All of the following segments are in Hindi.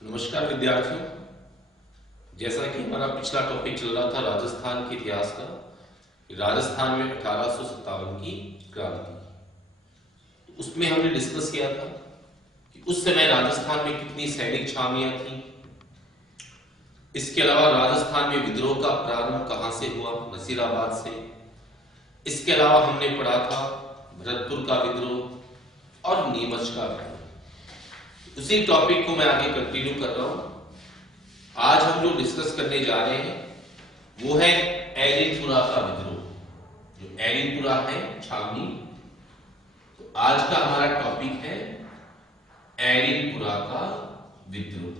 नमस्कार विद्यार्थियों। जैसा कि हमारा पिछला टॉपिक चल रहा था राजस्थान के इतिहास का, राजस्थान में 1857 की क्रांति, उसमें हमने डिस्कस किया था कि उस समय राजस्थान में कितनी सैनिक छावनियां थी। इसके अलावा राजस्थान में विद्रोह का प्रारंभ कहां से हुआ, नसीराबाद से। इसके अलावा हमने पढ़ा था भरतपुर का विद्रोह और नीमच का विद्रोह। उसी टॉपिक को मैं आगे कंटिन्यू कर रहा हूं। आज हम जो डिस्कस करने जा रहे हैं वो है एरिनपुरा का विद्रोह, जो एरिनपुरा है छावनी। तो आज का हमारा टॉपिक है एरिनपुरा का विद्रोह।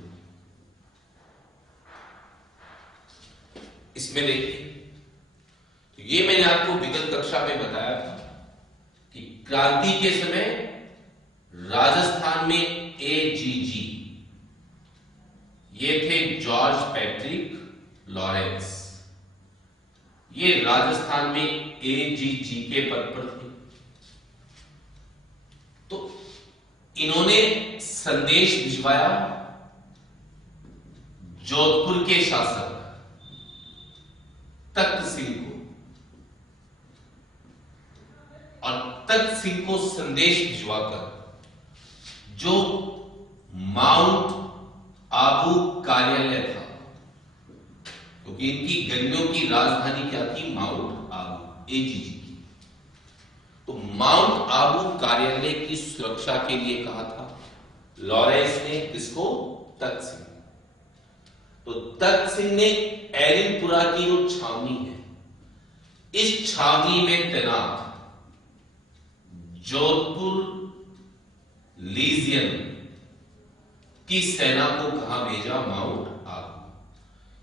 इसमें देखिए, तो ये मैंने आपको विगत कक्षा में बताया था कि क्रांति के समय राजस्थान में एजीजी, ये थे जॉर्ज पैट्रिक लॉरेंस। ये राजस्थान में एजीजी के पद पर थे। तो इन्होंने संदेश भिजवाया जोधपुर के शासक तख्त सिंह को, और तख्त सिंह को संदेश भिजवाकर जो माउंट आबू कार्यालय था, क्योंकि इनकी गनियों की राजधानी क्या थी, माउंट आबू, एजीजी की। तो माउंट आबू कार्यालय की सुरक्षा के लिए कहा था लॉरेंस ने, किसको, तख्त सिंह। तो तख्त सिंह ने एरिनपुरा की जो छावनी है, इस छावनी में तैनात जोधपुर लीजियन की सेना को कहां भेजा, माउंट आबू।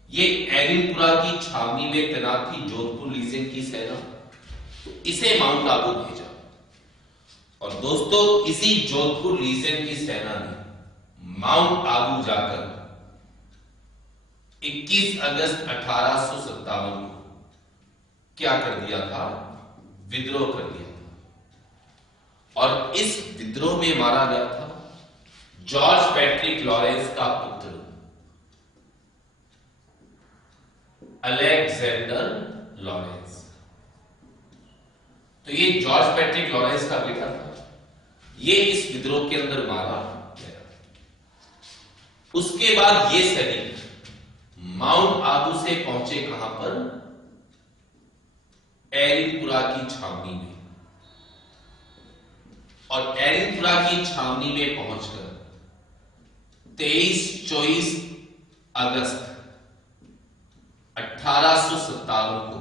ये एरिनपुरा की छावनी में तैनात थी जोधपुर लीजियन की सेना, तो इसे माउंट आबू भेजा। और दोस्तों, इसी जोधपुर लीजियन की सेना ने माउंट आबू जाकर 21 अगस्त 1857 को क्या कर दिया था, विद्रोह कर दिया था। और इस विद्रोह में मारा गया था जॉर्ज पैट्रिक लॉरेंस का पुत्र अलेक्जेंडर लॉरेंस। तो ये जॉर्ज पैट्रिक लॉरेंस का बेटा था, ये इस विद्रोह के अंदर मारा गया। उसके बाद ये सैनिक माउंट आबू से पहुंचे कहां पर, एरिनपुरा की छावनी में। और एरिनपुरा की छावनी में पहुंचकर 23-24 अगस्त 1857 को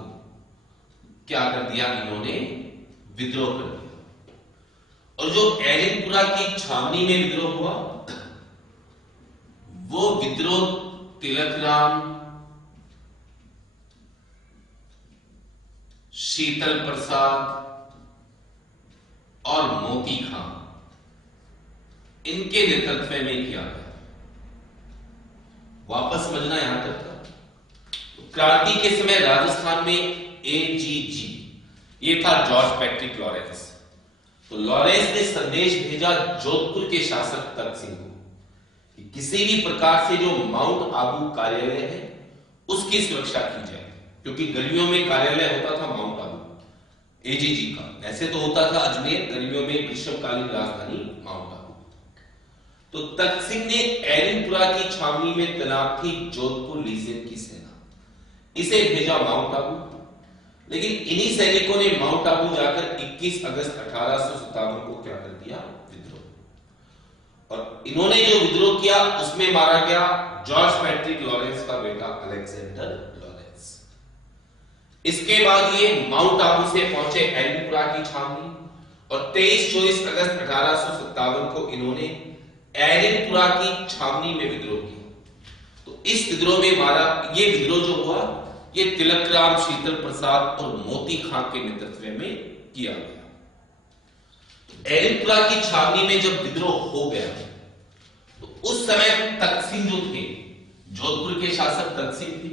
क्या कर दिया, इन्होंने विद्रोह कर दिया। और जो एरिनपुरा की छावनी में विद्रोह हुआ, वो विद्रोह तिलकराम, शीतल प्रसाद और मोती खां, इनके नेतृत्व में किया गया। वापस समझना यहां तक था। तो क्रांति के समय राजस्थान में एजीजी, ये था जॉर्ज पैट्रिक लॉरेंस। तो लॉरेंस ने संदेश भेजा जोधपुर के शासक तख्त सिंह को कि किसी भी प्रकार से जो माउंट आबू कार्यालय है उसकी सुरक्षा की जाए, क्योंकि गर्मियों में कार्यालय होता था माउंट आबू एजीजी का। ऐसे तो होता था अजमेर, गर्मियों में ग्रीष्मकालीन राजधानी माउंट आबू। तो तख्त सिंह ने एरिनपुरा की छावनी में तैनात थी जोधपुर लीजियन की सेना, इसे भेजा माउंट आबू। लेकिन इन्हीं सैनिकों ने माउंट आबू जाकर 21 अगस्त 1857 को क्या कर दिया, विद्रोह। और इन्होंने जो विद्रोह किया उसमें मारा गया जॉर्ज पैट्रिक लॉरेंस का बेटा अलेक्जेंडर लॉरेंस। इसके बाद ये माउंट आबू से पहुंचे एरिनपुरा की छावनी, और 23-24 अगस्त 1857 को इन्होंने एरिनपुरा की छावनी में विद्रोह किया। तो इस विद्रोह में मारा, ये विद्रोह जो हुआ, ये तिलकराम, शीतल प्रसाद और मोती खां के नेतृत्व में किया गया। तो एरिनपुरा की छावनी में जब विद्रोह हो गया, तो उस समय तख्त सिंह जो थे, जोधपुर के शासक तख्त सिंह थे,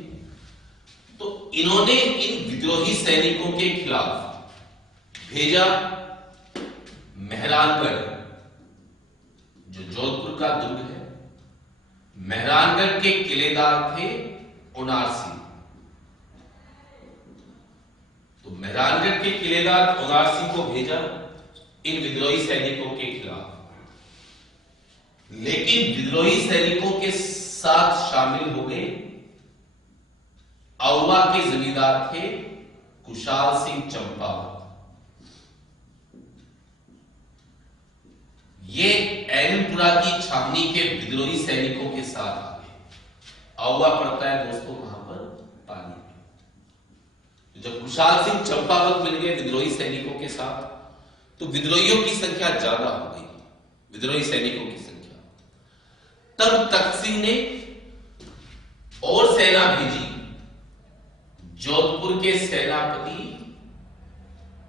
तो इन्होंने इन विद्रोही सैनिकों के खिलाफ भेजा मेहरानगढ़, जो जोधपुर का दुर्ग है, मेहरानगढ़ के किलेदार थे उनारसी। तो मेहरानगढ़ के किलेदार उनारसी को भेजा इन विद्रोही सैनिकों के खिलाफ, लेकिन विद्रोही सैनिकों के साथ शामिल हो गए औवा के जमींदार थे कुशाल सिंह चंपावत। ये एलमपुरा की छावनी के विद्रोही सैनिकों के साथ आ गए। औवा पड़ता है दोस्तों कहां पर? पानी में। तो जब कुशाल सिंह चंपावत मिल गए विद्रोही सैनिकों के साथ, तो विद्रोहियों की संख्या ज्यादा हो गई, विद्रोही सैनिकों की संख्या। तब तख्त सिंह ने और सेना भेजी जोधपुर के सेनापति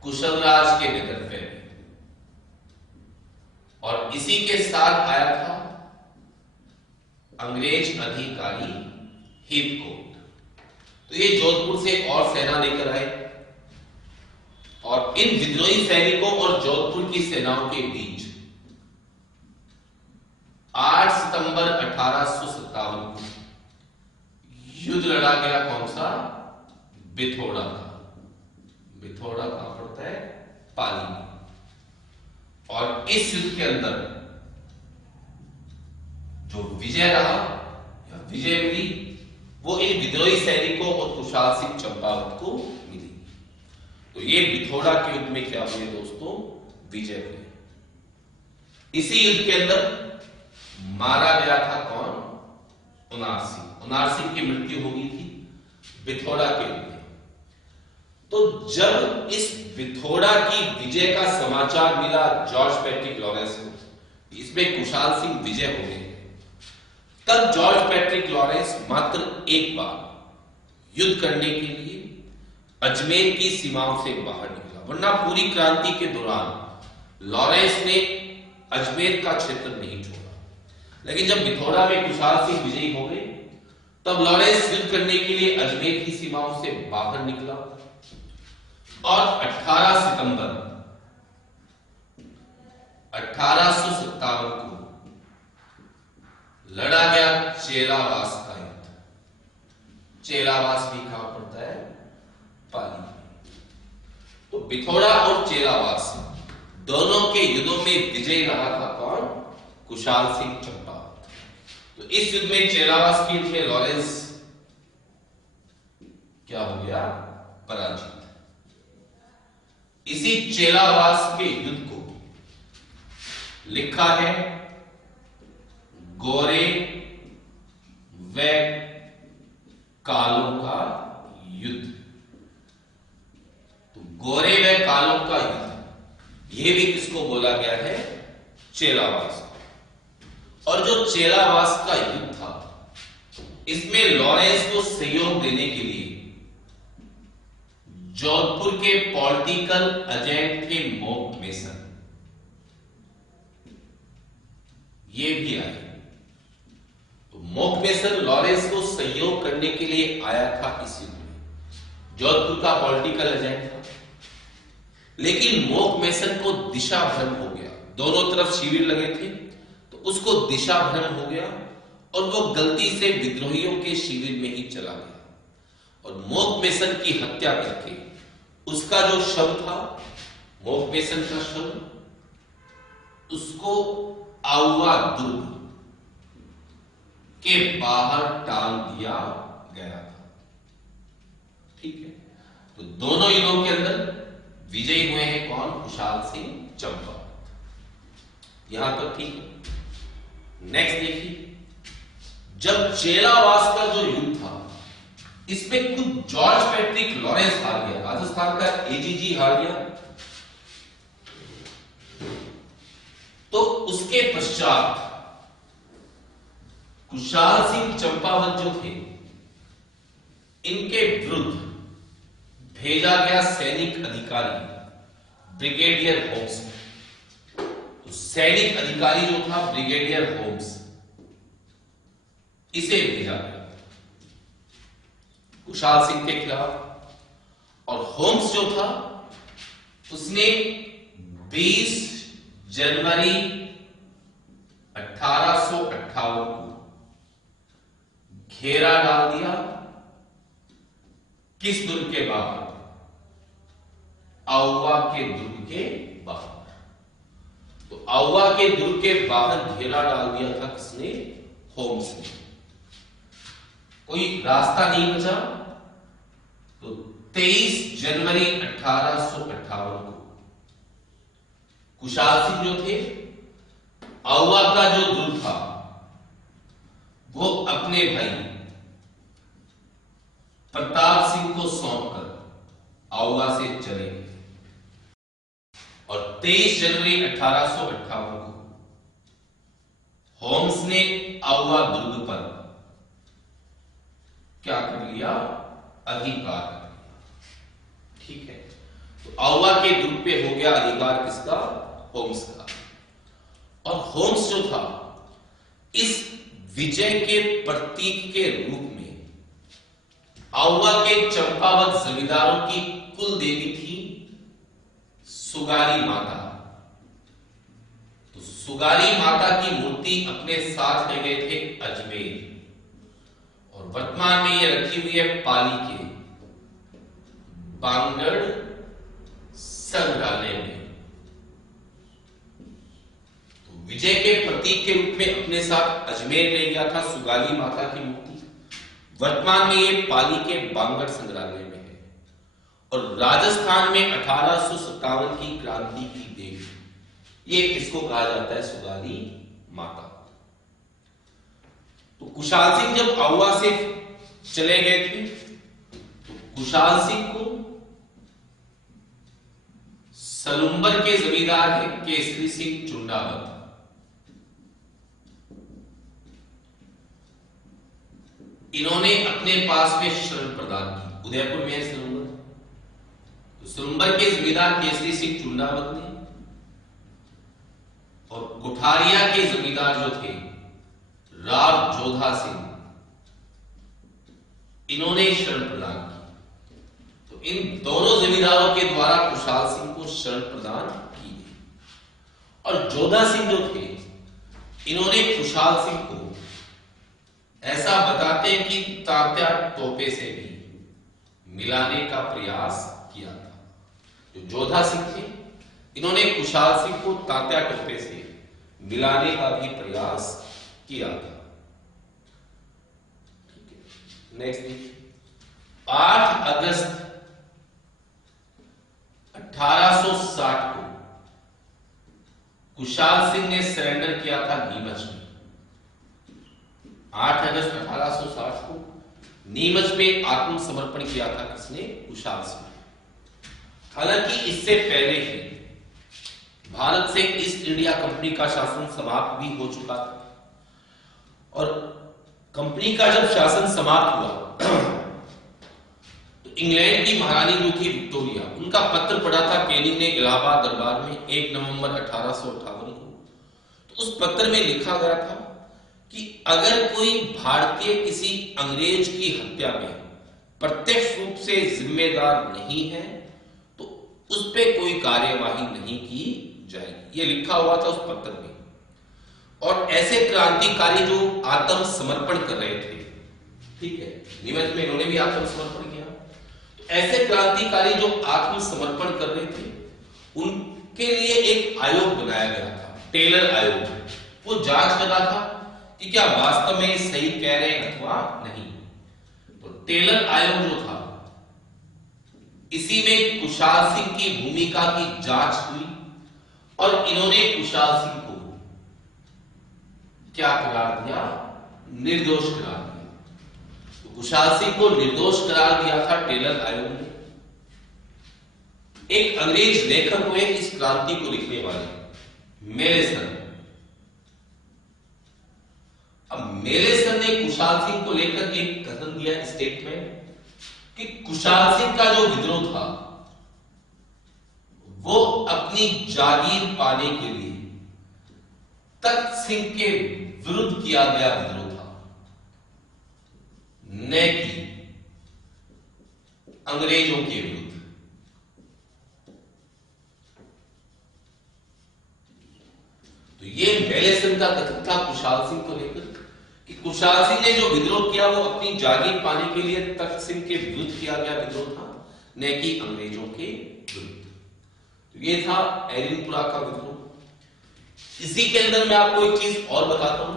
कुशलराज के नेतृत्व में, और इसी के साथ आया था अंग्रेज अधिकारी हीथकोट। तो ये जोधपुर से और सेना लेकर आए, और इन विद्रोही सैनिकों और जोधपुर की सेनाओं के बीच 8 सितंबर 1857 को युद्ध लड़ा गया। कौन सा? बिथोड़ा का। बिथोड़ा कहां पड़ता है? पाली में। और इस युद्ध के अंदर जो विजय रहा या विजय मिली, वो इन विद्रोही सैनिकों और कुशाल सिंह चंपावत को मिली। तो ये बिथोड़ा के युद्ध में क्या हुए दोस्तों? विजय हुई। इसी युद्ध के अंदर मारा गया था कौन? उनारसी। उनारसी की मृत्यु हो गई थी बिथोड़ा के युद्ध में। तो जब इस बिथोड़ा की विजय का समाचार मिला जॉर्ज पैट्रिक लॉरेंस को, इसमें कुशाल सिंह विजय हो गए, तब जॉर्ज पैट्रिक लॉरेंस मात्र एक बार युद्ध करने के लिए अजमेर की सीमाओं से बाहर निकला। वरना पूरी क्रांति के दौरान लॉरेंस ने अजमेर का क्षेत्र नहीं छोड़ा। लेकिन जब बिथोड़ा में कुशाल सिंह विजयी हो गए, तब लॉरेंस युद्ध करने के लिए अजमेर की सीमाओं से बाहर निकला, और 18 सितंबर 1857 को लड़ा गया चेलावास का युद्ध। चेलावास भी कहां पड़ता है? पाली में। तो बिथोड़ा और चेलावास दोनों के युद्धों में विजयी रहा था कौन? कुशाल सिंह चंपावत। तो इस युद्ध में चेलावास के थे लॉरेंस क्या हो गया? पराजित। इसी चेलावास के युद्ध को लिखा है गोरे व कालों का युद्ध। तो गोरे व कालों का युद्ध, यह भी किसको बोला गया है? चेलावास। और जो चेलावास का युद्ध था, इसमें लॉरेंस को सहयोग देने के लिए जोधपुर के पॉलिटिकल एजेंट थे मोक मेसन, ये भी आए। तो मोक मेसन लॉरेंस को सहयोग करने के लिए आया था इस युद्ध में। जोधपुर का पॉलिटिकल एजेंट था, लेकिन मोक मेसन को दिशा भ्रम हो गया। दोनों तरफ शिविर लगे थे, तो उसको दिशा भ्रम हो गया और वो गलती से विद्रोहियों के शिविर में ही चला गया, और मोक मेसन की हत्या करके उसका जो शव था, मोक मेसन का शव, उसको औवा दुर्ग के बाहर टांग दिया गया था। ठीक है। तो दोनों युद्धों के अंदर विजयी हुए हैं कौन? कुशाल सिंह चंपावत। यहां तक ठीक है। नेक्स्ट देखिए, जब चेलावास का जो युद्ध था, इसमें खुद जॉर्ज पैट्रिक लॉरेंस हार गया, राजस्थान का एजीजी हार गया। तो उसके पश्चात कुशाल सिंह चंपावत जो थे, इनके विरुद्ध भेजा गया सैनिक अधिकारी ब्रिगेडियर होम्स। तो सैनिक अधिकारी जो था ब्रिगेडियर होम्स, इसे भेजा गया कुशाल सिंह के खिलाफ। और होम्स जो था, उसने 20 जनवरी 1858 को घेरा डाल दिया किस दुर्ग के बाहर? आउवा के दुर्ग के बाहर। तो आउवा के दुर्ग के बाहर घेरा डाल दिया था किसने? होम्स ने। कोई रास्ता नहीं बचा, तो 23 जनवरी 1858 को कुशाल सिंह जो थे, आउवा का जो दुर्ग था वो अपने भाई प्रताप सिंह को सौंपकर आउवा से चले गए और 23 जनवरी 1858 को होम्स ने आउवा दुर्ग पर क्या कर लिया? अधिकार कर लिया। ठीक है, तो आउवा के दुर्ग पे हो गया अधिकार किसका? होम्स का। और होम्स जो था, इस विजय के प्रतीक के रूप में आउवा के चंपावत जमींदारों की कुल देवी थी सुगारी माता। तो सुगारी माता की मूर्ति अपने साथ ले गए थे अजमेर, और वर्तमान में यह रखी हुई है पाली के बांगड़ संग्रहालय में। तो विजय के प्रतीक के रूप में अपने साथ अजमेर ले गया था सुगाली माता की मूर्ति। वर्तमान में ये पाली के बांगड़ संग्रहालय में है। और राजस्थान में 1857 की क्रांति की देवी, ये इसको कहा जाता है सुगाली माता। तो कुशाल सिंह जब आउवा से चले गए थे, तो कुशाल सिंह को सलुंबर के जमींदार है केसरी सिंह चुंडावत, इन्होंने अपने पास में शरण प्रदान की। उदयपुर में है सलुंबर, तो सलुंबर के जमींदार केसरी सिंह चुंडावत ने और कुठारिया के जमींदार जो थे राव जोधा सिंह, इन्होंने शरण प्रदान की। तो इन दोनों जमींदारों के द्वारा कुशाल सिंह को शरण प्रदान की गई। और जोधा सिंह जो थे, इन्होंने कुशाल सिंह को ऐसा बताते हैं कि तात्या टोपे से भी मिलाने का प्रयास किया था। जो जोधा सिंह थे, इन्होंने कुशाल सिंह को तात्या टोपे से मिलाने का भी प्रयास किया था। नेक्स्ट देखिए, 8 अगस्त 1860 को कुशाल सिंह ने सरेंडर किया था नीमच में। 8 अगस्त 1860 को नीमच में आत्मसमर्पण किया था किसने? कुशाल सिंह। हालांकि इससे पहले ही भारत से ईस्ट इंडिया कंपनी का शासन समाप्त भी हो चुका था। और कंपनी का जब शासन समाप्त हुआ तो इंग्लैंड की महारानी जो थी विक्टोरिया, उनका पत्र पढ़ा था केनिंग ने इलाहाबाद दरबार में 1 नवंबर 1858 को। तो उस पत्र में लिखा गया था कि अगर कोई भारतीय किसी अंग्रेज की हत्या में प्रत्यक्ष रूप से जिम्मेदार नहीं है तो उस पर कोई कार्यवाही नहीं की जाएगी। यह लिखा हुआ था उस पत्र में। और ऐसे क्रांतिकारी जो आत्मसमर्पण कर रहे थे, ठीक है, नीमच में इन्होंने भी आत्मसमर्पण किया, तो ऐसे क्रांतिकारी जो आत्मसमर्पण कर रहे थे, उनके लिए एक आयोग बनाया गया था, टेलर आयोग। वो जांच कर रहा था कि क्या वास्तव में सही कह रहे हैं अथवा नहीं। तो टेलर आयोग जो था, इसी में कुशाल सिंह की भूमिका की जांच हुई और इन्होंने कुशाल सिंह को क्या करार दिया? निर्दोष करार दिया। तो कुशाल सिंह को निर्दोष करार दिया था टेलर आयोग ने। एक अंग्रेज लेखक हुए इस क्रांति को लिखने वाले, मेलेसन। अब मेलेसन ने कुशाल सिंह को लेकर एक कथन दिया, स्टेटमेंट, कि कुशाल सिंह का जो विद्रोह था वो अपनी जागीर पाने के लिए तख्त सिंह के विरुद्ध किया गया विद्रोह था, न कि अंग्रेजों के विरुद्ध। तो ये मेलेसन का कथन था कुशाल सिंह को लेकर कि कुशाल सिंह ने जो विद्रोह किया वो अपनी जागीर पाने के लिए तख्त सिंह के विरुद्ध किया गया विद्रोह था, न कि अंग्रेजों के विरुद्ध। तो ये था एरिनपुरा का विद्रोह। इसी के अंदर मैं आपको एक चीज और बताता हूं।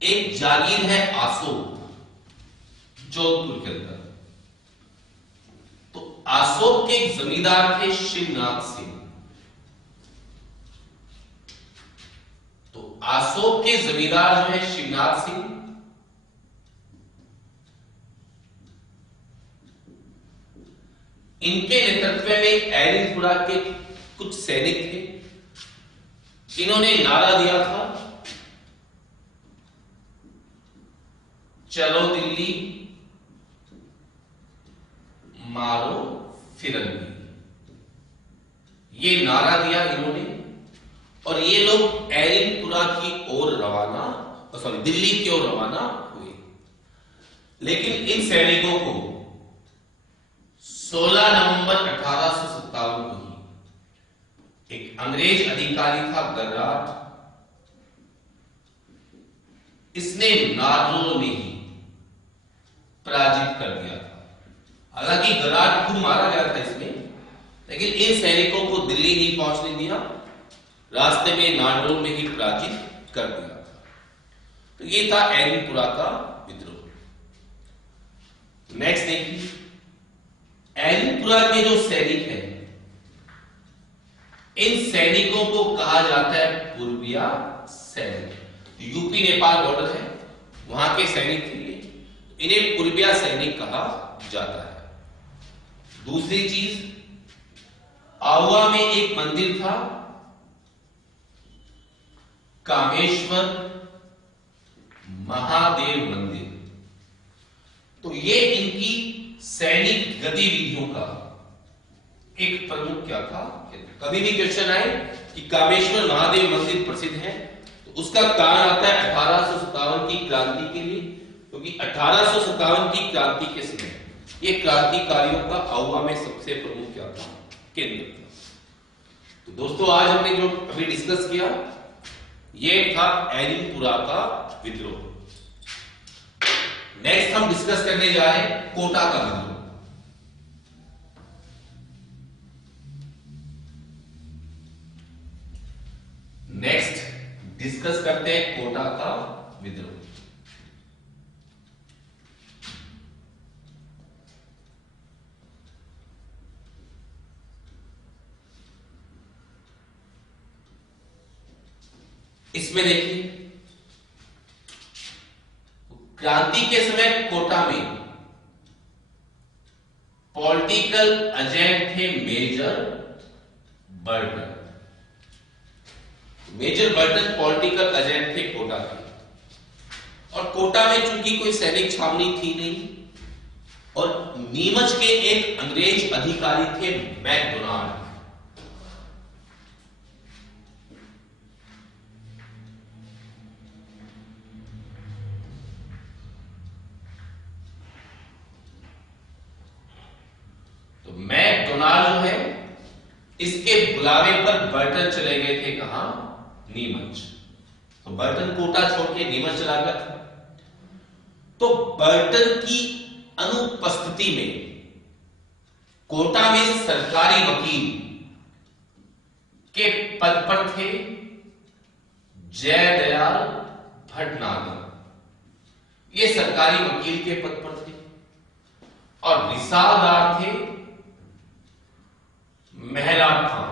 एक जागीर है आसोप जोधपुर के अंदर। तो आसोप के एक जमींदार थे शिवनाथ सिंह। तो आसोप के जमींदार जो है शिवनाथ सिंह, इनके नेतृत्व में एरिनपुरा के कुछ सैनिक थे। इन्होंने नारा दिया था, चलो दिल्ली मारो फिरंगी। ये नारा दिया इन्होंने और ये लोग एरिनपुरा की ओर रवाना, दिल्ली की ओर रवाना हुए। लेकिन इन सैनिकों को 16 नवंबर 1857 को ही एक अंग्रेज अधिकारी था गर्राट, इसने नारनौल में ही पराजित कर दिया था। हालांकि गर्राट खुद मारा गया था इसमें, लेकिन इन सैनिकों को दिल्ली नहीं पहुंचने दिया, रास्ते में नारनौल में ही पराजित कर दिया था। तो ये था एरिनपुरा का विद्रोह। नेक्स्ट देखिए, एरिनपुरा के जो सैनिक हैं, इन सैनिकों को कहा जाता है पूर्विया सैनिक। यूपी नेपाल बॉर्डर है, वहां के सैनिक थे, इन्हें पूर्विया सैनिक कहा जाता है। दूसरी चीज, आहुआ में एक मंदिर था कामेश्वर महादेव मंदिर। तो ये इनकी सैनिक गतिविधियों का एक प्रमुख क्या था। कभी भी क्वेश्चन आए कि कामेश्वर महादेव मंदिर प्रसिद्ध है, तो उसका कारण आता है 1857 की क्रांति के लिए, क्योंकि 1857 की क्रांति के समय ये क्रांतिकारियों का आहुआ में सबसे प्रमुख क्या था, केंद्र था। तो दोस्तों, आज हमने जो अभी डिस्कस किया ये था एरिनपुरा का विद्रोह। नेक्स्ट हम डिस्कस करने जा रहे हैं कोटा का विद्रोह। नेक्स्ट डिस्कस करते हैं कोटा का विद्रोह। इसमें देखिए, क्रांति के समय कोटा में पॉलिटिकल एजेंट थे major Burton. Major Burton political agent थे कोटा के। और कोटा में चूंकि कोई सैनिक छावनी थी नहीं, और नीमच के एक अंग्रेज अधिकारी थे मैकडोनाल्ड। मैकडोनाल्ड जो है, इसके बुलावे पर बर्टन चले गए थे कहां, नीमच। तो बर्टन कोटा छोड़ के नीमच चला गया था। तो बर्टन की अनुपस्थिति में कोटा में सरकारी वकील के पद पर थे जयदयाल भटनागर। ये सरकारी वकील के पद पर थे। और रिसालदार थे मेहराब खान।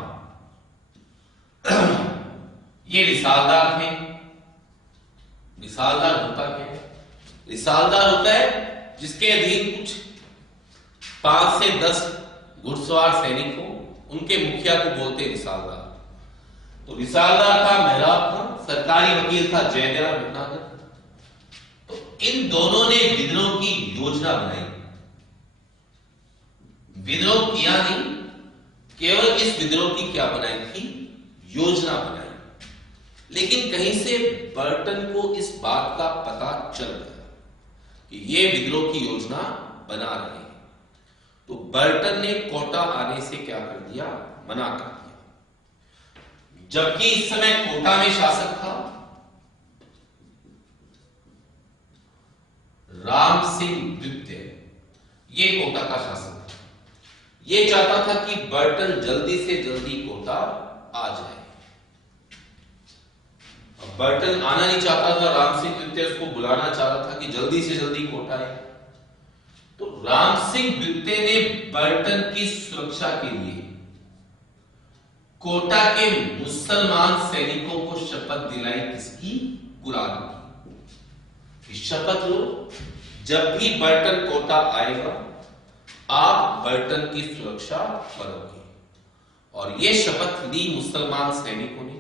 ये रिसालदार थे। रिसालदार होता क्या है? रिसालदार होता है जिसके अधीन कुछ 5 से 10 घुड़सवार सैनिक हो, उनके मुखिया को बोलते हैं रिसालदार। तो रिसालदार था मेहराब खान, सरकारी वकील था जयदयाल भटनागर। तो इन दोनों ने विद्रोह की योजना बनाई। विद्रोह किया नहीं, केवल इस विद्रोह की क्या बनाई थी, योजना बनाई। लेकिन कहीं से बर्टन को इस बात का पता चल गया कि ये विद्रोह की योजना बना रहे हैं। तो बर्टन ने कोटा आने से क्या कर दिया, मना कर दिया। जबकि इस समय कोटा में शासक था सिंह द्वितीय, ये कोटा का शासक था। ये चाहता था कि बर्टन जल्दी से जल्दी कोटा आ जाए। बर्टन आना नहीं चाहता था, राम सिंह द्वितीय उसको बुलाना चाहता था कि जल्दी से जल्दी कोटा आए। तो राम सिंह द्वितीय ने बर्टन की सुरक्षा के लिए कोटा के मुसलमान सैनिकों को शपथ दिलाई, किसकी? कुरान की। शपथ लो, जब भी बर्टन कोटा आएगा आप बर्टन की सुरक्षा करोगे। और यह शपथ ली मुसलमान सैनिकों ने।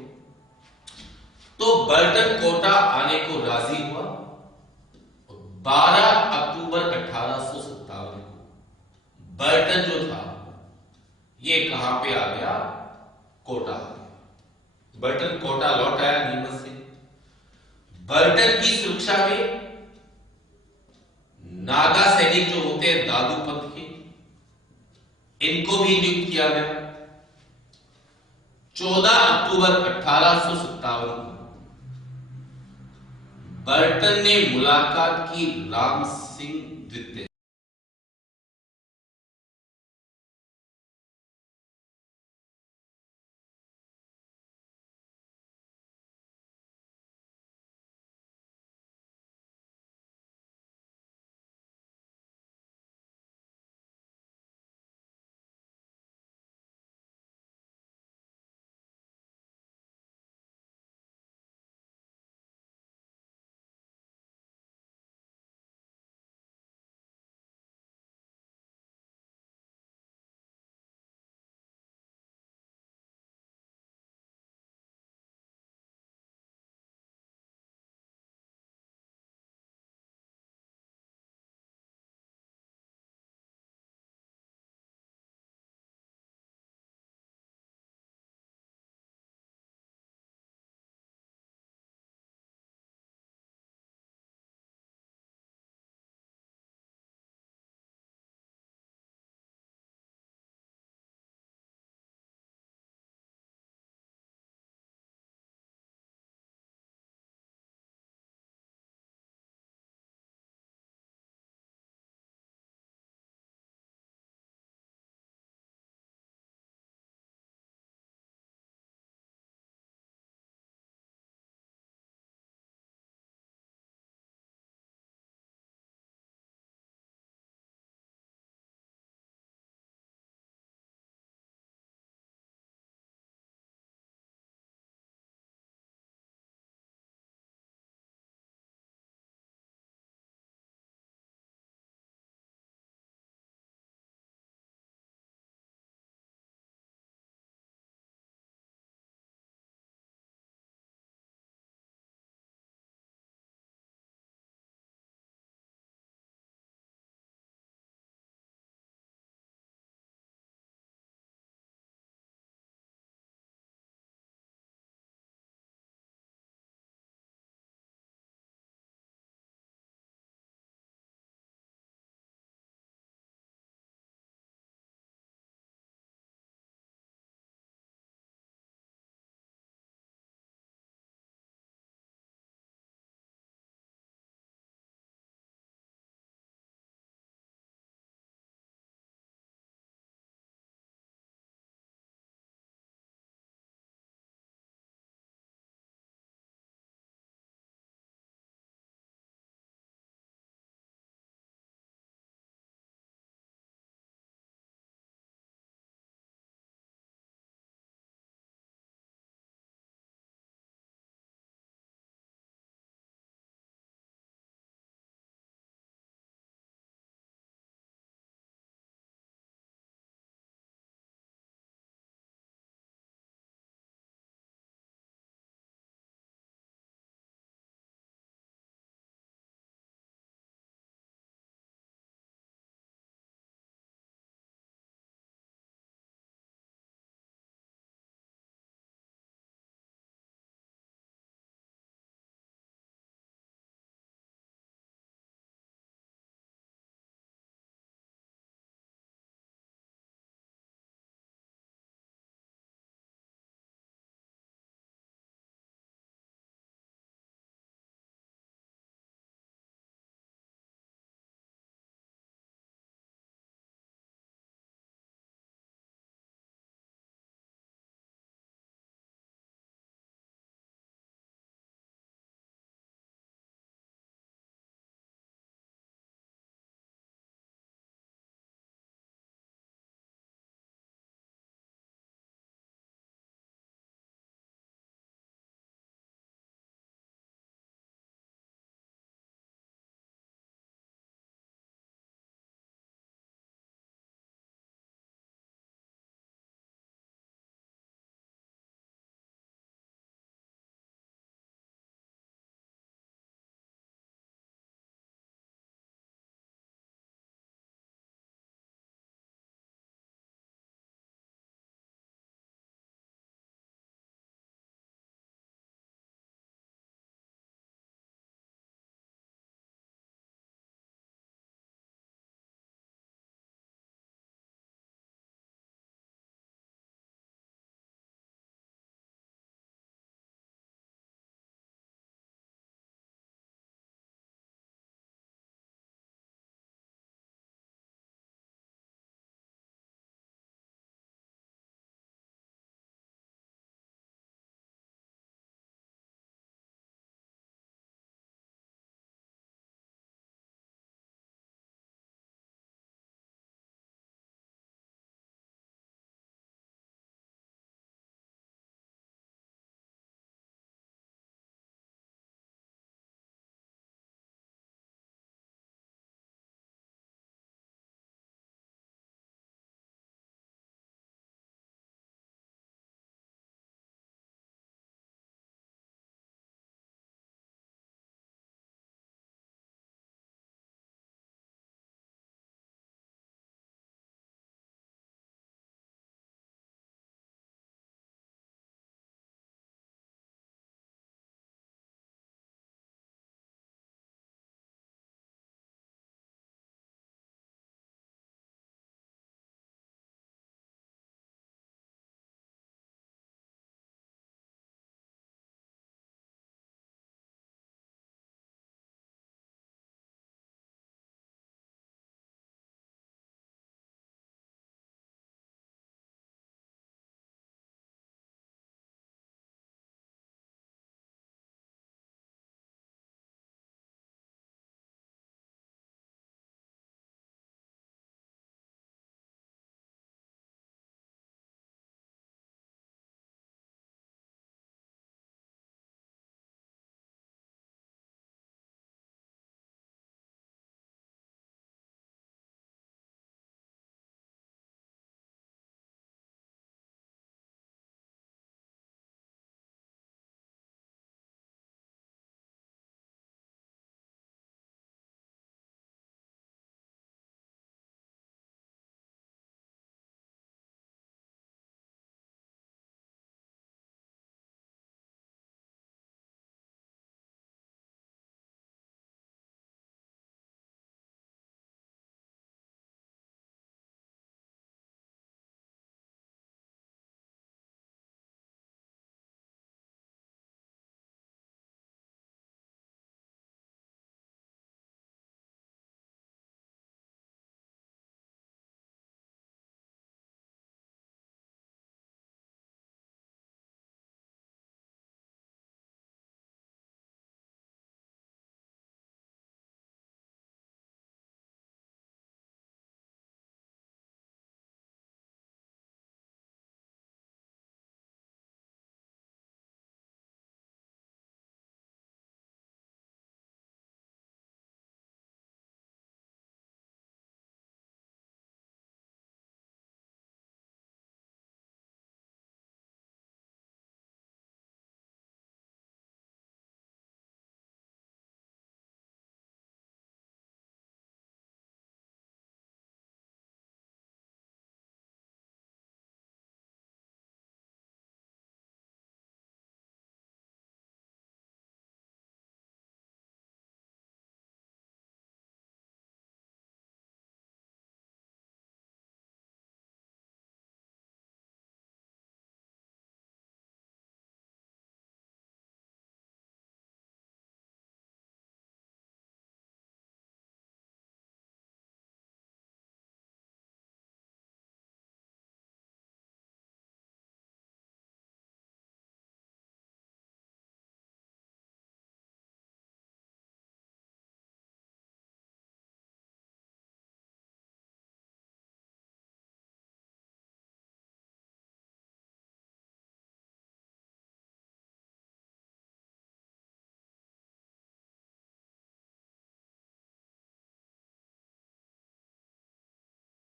तो बर्टन कोटा आने को राजी हुआ। 12 अक्टूबर 1857 को बर्टन जो था ये कहां पे आ गया? कोटा। बर्टन कोटा लौट आया नीमच से। बर्टन की सुरक्षा में नागा सैनिक जो होते हैं दादू पंथ के, इनको भी नियुक्त किया गया। 14 अक्टूबर 1857 को बर्टन ने मुलाकात की राम सिंह द्वितीय।